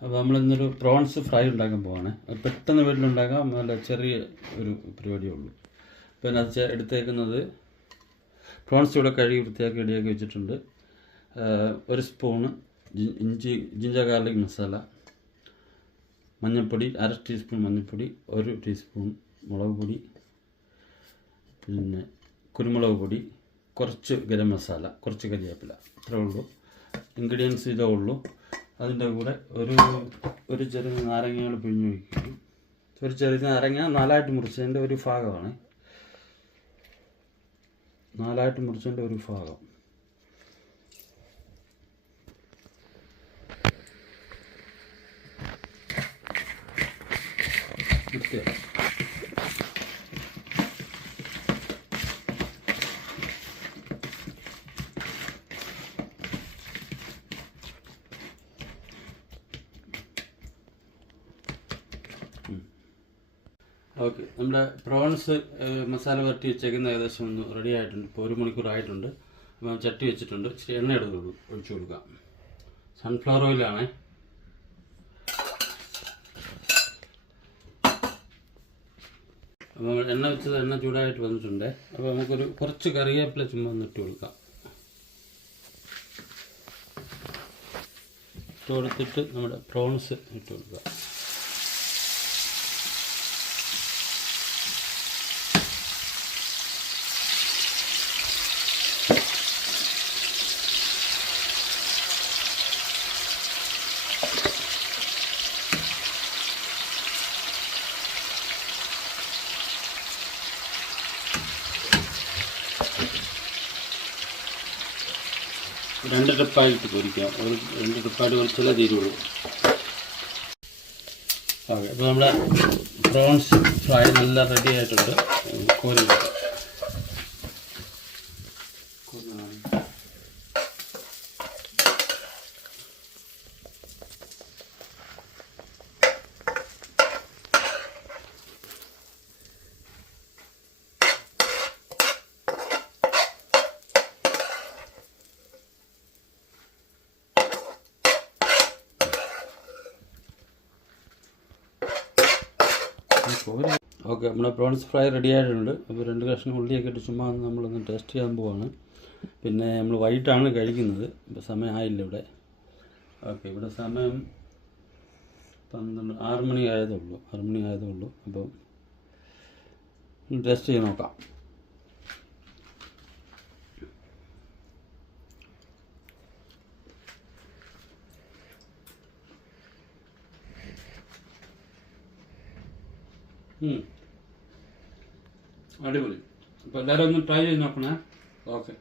അപ്പോൾ നമ്മളിന്നൊരു prawns fry ഉണ്ടാക്കാൻ പോവാണ്. പെട്ടെന്ന് വീട്ടിലുണ്ടാക്കാം, നല്ല ചെറിയ ഒരു പരിപാടിയേ ഉള്ളൂ. പിന്നെ അത് എടുത്തേക്കുന്നത് പ്രോൺസ് ഇവിടെ കഴുകി വൃത്തിയാക്കി റെഡിയാക്കി വെച്ചിട്ടുണ്ട്. 1 സ്പൂണ് ജിഞ്ചർ ഗാർലിക് മസാല, മഞ്ഞൾപ്പൊടി 1/2 ടീസ്പൂൺ മഞ്ഞൾപ്പൊടി, 1 ടീസ്പൂൺ മുളക് പൊടി, പിന്നെ കുരുമുളക് പൊടി, കുറച്ച് ഗരം മസാല, കുറച്ച് കരിവേപ്പില. ഇത്രേ ഉള്ളൂ. ഇൻഗ്രീഡിയൻസ് ഇതേ ഉള്ളൂ. അതിൻ്റെ കൂടെ ഒരു ചെറിയ നാരങ്ങകൾ പിഴിഞ്ഞ് വയ്ക്കും. ഒരു ചെറിയ നാരങ്ങ 4ആയിട്ട് മുറിച്ചതിൻ്റെ ഒരു ഭാഗമാണ്. 4ആയിട്ട് മുറിച്ചതിൻ്റെ ഒരു ഭാഗം. ഓക്കെ, നമ്മുടെ പ്രോൺസ് മസാല വരട്ടി വെച്ചേക്കുന്ന ഏകദേശം ഒന്ന് റെഡി ആയിട്ടുണ്ട്. ഇപ്പോൾ 1 മണിക്കൂർ ആയിട്ടുണ്ട്. അപ്പോൾ ചട്ടി വെച്ചിട്ടുണ്ട്. ഇച്ചിരി എണ്ണ ഒഴിച്ചു കൊടുക്കാം. സൺഫ്ലവർ ഓയിലാണ്. അപ്പോൾ എണ്ണ വെച്ചത് എണ്ണ ചൂടായിട്ട് വന്നിട്ടുണ്ട്. അപ്പോൾ നമുക്കൊരു കുറച്ച് കറിവേപ്പില ചുമ്മാ ഇട്ട് കൊടുക്കാം. ഇട്ട് കൊടുത്തിട്ട് നമ്മുടെ പ്രോൺസ് ഇട്ട് കൊടുക്കുക. രണ്ട് ട്രിപ്പായിട്ട് പൊരിക്കാം. 2 ട്രിപ്പായിട്ട് കുറച്ചല്ലേ തീരുള്ളൂ. ഓക്കെ, അപ്പോൾ നമ്മുടെ പ്രോൺസ് ഫ്രൈ നല്ല റെഡി ആയിട്ടുണ്ട്. കോരി ഓക്കെ, നമ്മുടെ പ്രോൺസ് ഫ്രൈ റെഡി ആയിട്ടുണ്ട്. അപ്പോൾ 2 കഷ്ണം ഉള്ളിയൊക്കെ ഇട്ട് ചുമ്മാ നമ്മളൊന്ന് ടേസ്റ്റ് ചെയ്യാൻ പോവാണ്. പിന്നെ നമ്മൾ വൈകിട്ടാണ് കഴിക്കുന്നത്. ഇപ്പോൾ സമയം ആയില്ല ഇവിടെ. ഓക്കെ, ഇവിടെ സമയം 6 മണി ആയതേ ഉള്ളൂ. അപ്പോൾ ടേസ്റ്റ് ചെയ്ത് നോക്കാം. അടിപൊളി. അപ്പോൾ എല്ലാവരും ഒന്ന് ട്രൈ ചെയ്ത് നോക്കണേ. ഓക്കെ,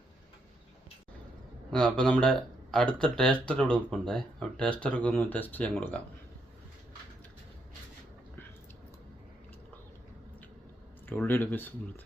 അപ്പോൾ നമ്മുടെ അടുത്ത ടേസ്റ്റർ ഇവിടെ നിൽപ്പുണ്ടേ. അപ്പോൾ ടേസ്റ്ററൊക്കെ ഒന്ന് ടെസ്റ്റ് ചെയ്യാൻ കൊടുക്കാം. ഉള്ളിയുടെ പീസ് കൊടുത്ത്